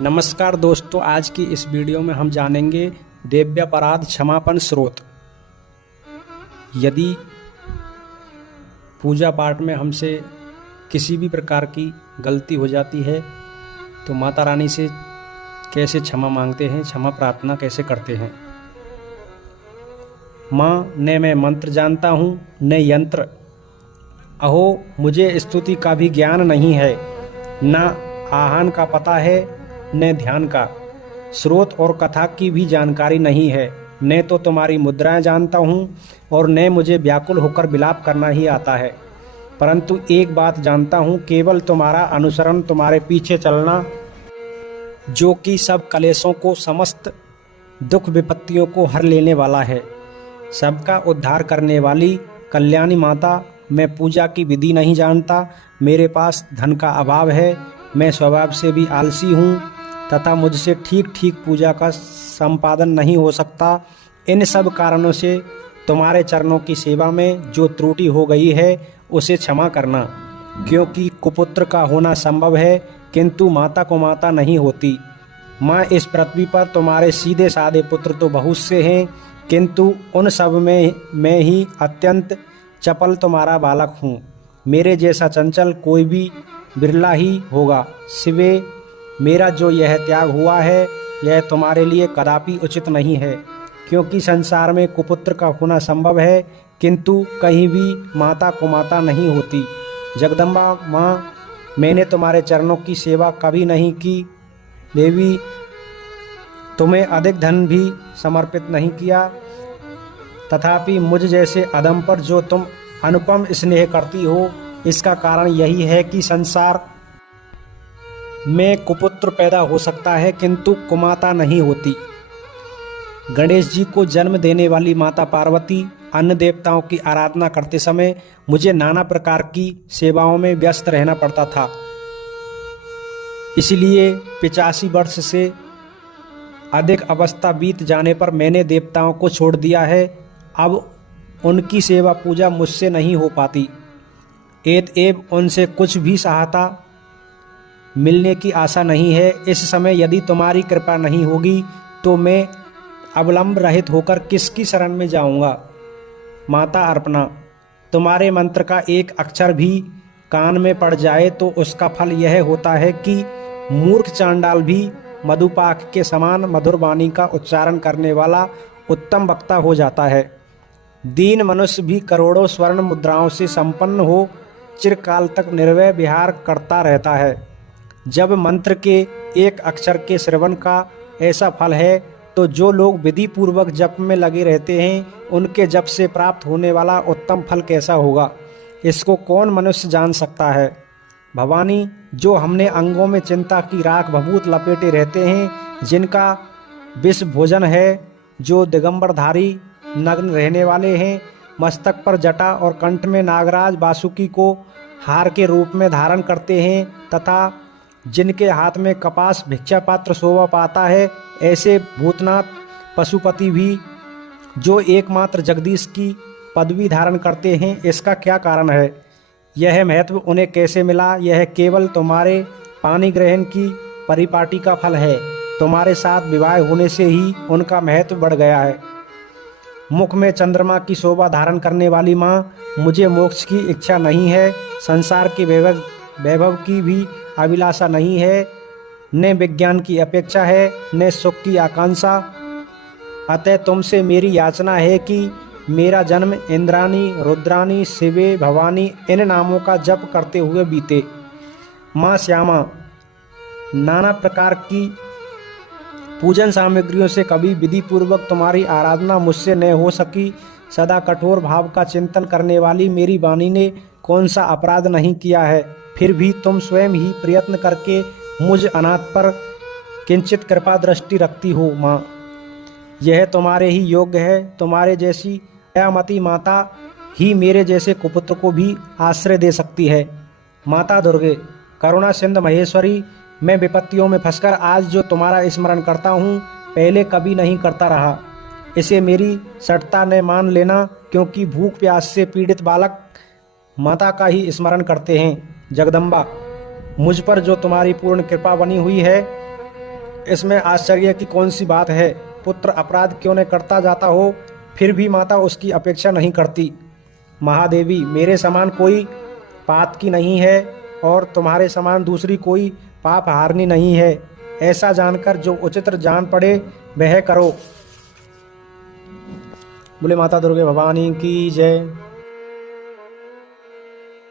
नमस्कार दोस्तों, आज की इस वीडियो में हम जानेंगे देव्यापराध क्षमापन स्रोत। यदि पूजा पाठ में हमसे किसी भी प्रकार की गलती हो जाती है तो माता रानी से कैसे क्षमा मांगते हैं, क्षमा प्रार्थना कैसे करते हैं। माँ, न मैं मंत्र जानता हूँ न यंत्र, अहो मुझे स्तुति का भी ज्ञान नहीं है, न आह्वान का पता है न ध्यान का, स्रोत और कथा की भी जानकारी नहीं है, न तो तुम्हारी मुद्राएं जानता हूँ और न मुझे व्याकुल होकर विलाप करना ही आता है। परंतु एक बात जानता हूँ, केवल तुम्हारा अनुसरण, तुम्हारे पीछे चलना, जो कि सब कलेशों को, समस्त दुख विपत्तियों को हर लेने वाला है, सबका उद्धार करने वाली कल्याणी माता। मैं पूजा की विधि नहीं जानता, मेरे पास धन का अभाव है, मैं स्वभाव से भी आलसी हूँ तथा मुझसे ठीक ठीक पूजा का संपादन नहीं हो सकता। इन सब कारणों से तुम्हारे चरणों की सेवा में जो त्रुटि हो गई है उसे क्षमा करना, क्योंकि कुपुत्र का होना संभव है किंतु माता को माता नहीं होती। माँ, इस पृथ्वी पर तुम्हारे सीधे साधे पुत्र तो बहुत से हैं, किंतु उन सब में मैं ही अत्यंत चपल तुम्हारा बालक हूँ। मेरे जैसा चंचल कोई भी बिरला ही होगा। सिवे मेरा जो यह त्याग हुआ है यह तुम्हारे लिए कदापि उचित नहीं है, क्योंकि संसार में कुपुत्र का होना संभव है किंतु कहीं भी माता को माता नहीं होती। जगदम्बा माँ, मैंने तुम्हारे चरणों की सेवा कभी नहीं की, देवी तुम्हें अधिक धन भी समर्पित नहीं किया, तथापि मुझ जैसे अधम पर जो तुम अनुपम स्नेह करती हो, इसका कारण यही है कि संसार में कुपुत्र पैदा हो सकता है किंतु कुमाता नहीं होती। गणेश जी को जन्म देने वाली माता पार्वती अन्य देवताओं की आराधना करते समय मुझे नाना प्रकार की सेवाओं में व्यस्त रहना पड़ता था। इसलिए 85 वर्ष से अधिक अवस्था बीत जाने पर मैंने देवताओं को छोड़ दिया है। अब उनकी सेवा पूजा मुझसे नहीं हो पाती। एतएव उनसे कुछ भी सहायता मिलने की आशा नहीं है। इस समय यदि तुम्हारी कृपा नहीं होगी तो मैं अवलंब रहित होकर किसकी शरण में जाऊंगा। माता अर्पणा, तुम्हारे मंत्र का एक अक्षर भी कान में पड़ जाए तो उसका फल यह होता है कि मूर्ख चांडाल भी मधुपाक के समान मधुर वाणी का उच्चारण करने वाला उत्तम वक्ता हो जाता है। दीन मनुष्य भी करोड़ों स्वर्ण मुद्राओं से संपन्न हो चिरकाल तक निर्भय विहार करता रहता है। जब मंत्र के एक अक्षर के श्रवण का ऐसा फल है तो जो लोग विधि पूर्वक जप में लगे रहते हैं उनके जप से प्राप्त होने वाला उत्तम फल कैसा होगा, इसको कौन मनुष्य जान सकता है। भवानी, जो हमने अंगों में चिंता की राख भभूत लपेटे रहते हैं, जिनका विष भोजन है, जो दिगंबरधारी नग्न रहने वाले हैं, मस्तक पर जटा और कंठ में नागराज वासुकी को हार के रूप में धारण करते हैं तथा जिनके हाथ में कपास भिक्षा पात्र शोभा पाता है, ऐसे भूतनाथ पशुपति भी जो एकमात्र जगदीश की पदवी धारण करते हैं, इसका क्या कारण है। यह महत्व उन्हें कैसे मिला। यह केवल तुम्हारे पानी ग्रहण की परिपाटी का फल है। तुम्हारे साथ विवाह होने से ही उनका महत्व बढ़ गया है। मुख में चंद्रमा की शोभा धारण करने वाली माँ, मुझे मोक्ष की इच्छा नहीं है, संसार के वैभव की भी अभिलाषा नहीं है, न विज्ञान की अपेक्षा है, न सुख की आकांक्षा। अतः तुमसे मेरी याचना है कि मेरा जन्म इंद्रानी, रुद्रानी, शिवे, भवानी इन नामों का जप करते हुए बीते। माँ श्यामा, नाना प्रकार की पूजन सामग्रियों से कभी विधि पूर्वक तुम्हारी आराधना मुझसे न हो सकी। सदा कठोर भाव का चिंतन करने वाली मेरी वाणी ने कौन सा अपराध नहीं किया है, फिर भी तुम स्वयं ही प्रयत्न करके मुझ अनाथ पर किंचित कृपा दृष्टि रखती हो। माँ, यह तुम्हारे ही योग्य है। तुम्हारे जैसी दयामती माता ही मेरे जैसे कुपुत्र को भी आश्रय दे सकती है। माता दुर्गे, करुणा सिंध महेश्वरी, मैं विपत्तियों में फंसकर आज जो तुम्हारा स्मरण करता हूँ, पहले कभी नहीं करता रहा। इसे मेरी सटता न मान लेना, क्योंकि भूख प्यास से पीड़ित बालक माता का ही स्मरण करते हैं। जगदम्बा, मुझ पर जो तुम्हारी पूर्ण कृपा बनी हुई है इसमें आश्चर्य की कौन सी बात है? पुत्र अपराध क्यों न करता जाता हो, फिर भी माता उसकी अपेक्षा नहीं करती। महादेवी, मेरे समान कोई पात की नहीं है और तुम्हारे समान दूसरी कोई पाप हारनी नहीं है। ऐसा जानकर जो उचित जान पड़े वह करो। बोले माता दुर्गे भवानी की जय।